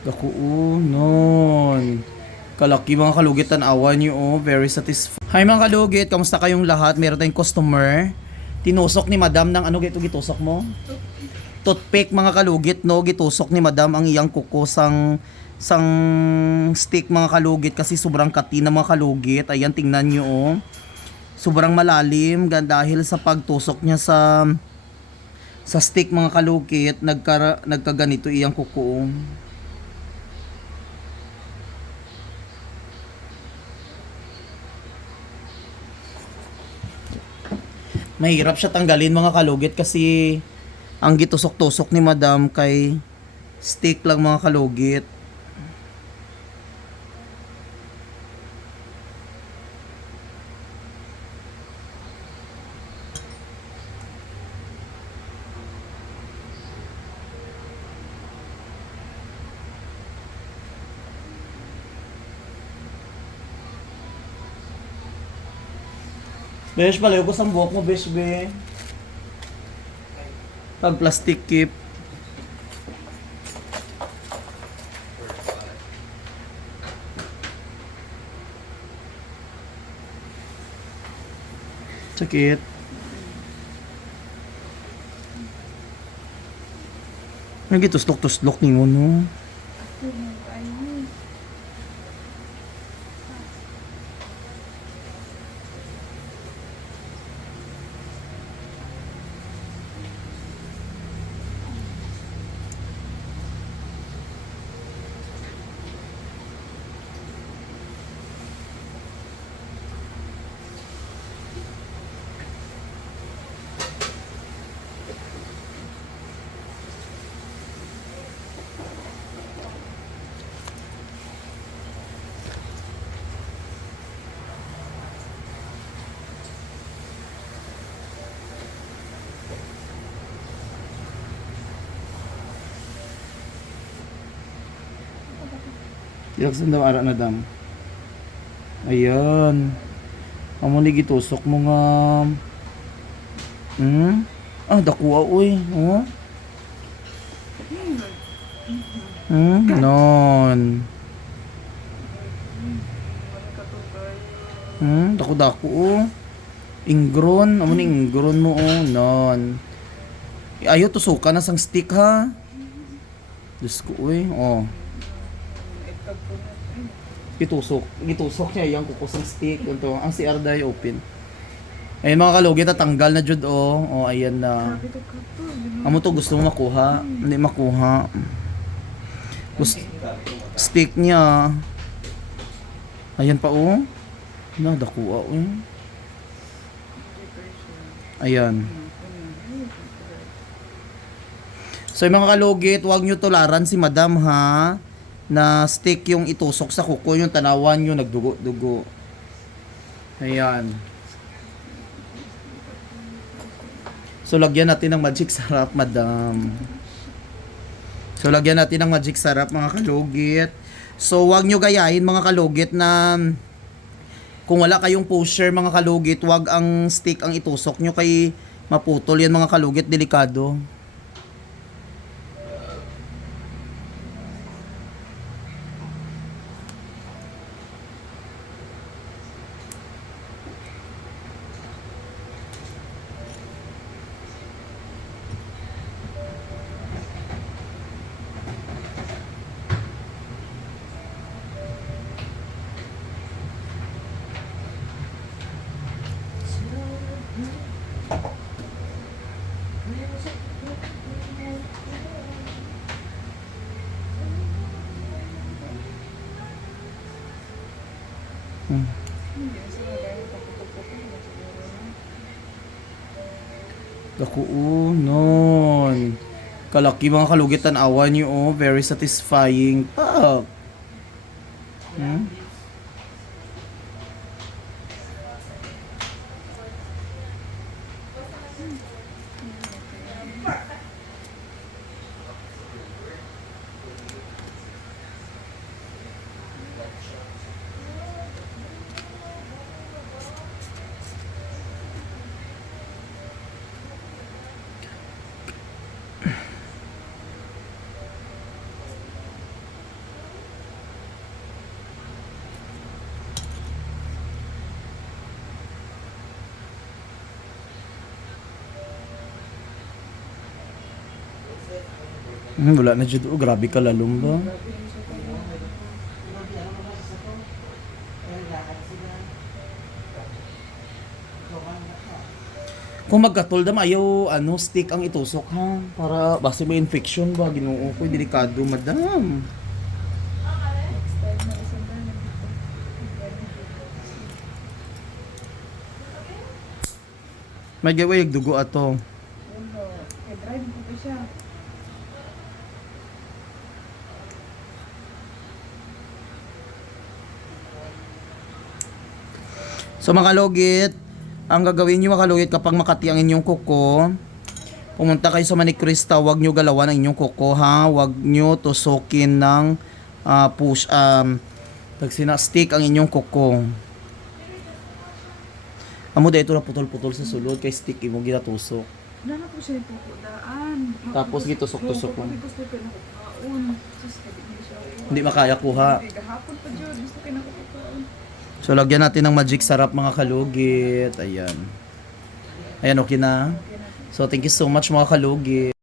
Daku nun. Kalaki mga kalugit, tanawan nyo oh. Very satisfied. Hi mga kalugit, kamusta kayong lahat? Meron tayong customer. Tinusok ni madam ng ano gito gitusok mo? Toothpick mga kalugit no. Gitusok ni madam ang iyang kuko sang stick mga kalugit kasi sobrang kati na mga kalugit. Ayan, tingnan nyo oh. Sobrang malalim dahil sa pagtusok niya sa stick mga kalugit, nagkaganito iyang kuko. Mahirap siya tanggalin mga kalugit kasi ang gitusok-tusok ni madam kay stick lang mga kalugit. Besh, balayo ko sa buhok mo, besh, be. Pag plastic keep. Sakit. Nagituslok-tuslok ni mo, no? Ilaksan daw ara na dam. Ayan. Amo ni gitusok mo nga. Ah, dakuha uy. Oh. Non. Daku-daku oh. Ingron, amo ni ingron mo oh. Non. Ayaw tusukan na sang stick ha. Diyos ko uy. Oh. Gitusok niya yung kukusang stick. Ito, ang CR dahil open. Ayun mga kalugit, tatanggal na jud oh. Oh, ayan na. Amo to gusto mo makuha? Hindi makuha. Stick niya. Ayan pa oh. Dakuha oh. Ayan. So yung mga kalugit, huwag nyo tularan si madam ha. Na stick yung itusok sa kuko, yung tanawan nyo nagdugo-dugo. Ayan. So lagyan natin ng magic sarap, madam. So lagyan natin ng magic sarap mga kalugit. So wag nyo gayahin mga kalugit na kung wala kayong pusher mga kalugit, wag ang stick ang itusok nyo kay maputol yan mga kalugit, delikado. Daku nun. Kalaki mga kalugit, tanawan nyo oh. Very satisfying. Pak. Wala na jud. Oh, grabe ka lalong ba? Kung magkatuldam, ayaw ano, stick ang itusok ha. Para base may infection ba, ginoo ko, delikado, madam. May gaway dugo ato. Drive ko pa siya. So mga kalugit, ang gagawin nyo mga kalugit kapag makati ang inyong kuko, pumunta kayo sa manikrista, huwag nyo galawan ang inyong kuko ha, huwag nyo tusukin ng stick ang inyong kuko. Amo dito na putol-putol sa sulod kay stick imo ginatusok. Wala na po siya yung pupudaan. Tapos gitusok-tusok mo. Gusto ko na kukaon. Sus, hindi siya. Hindi makaya kuha. Gahapon pa dyan. Gusto ko na kukaon. So lagyan natin ng magic sarap mga kalugit. Ayan. Ayan, okay na. So thank you so much mga kalugit.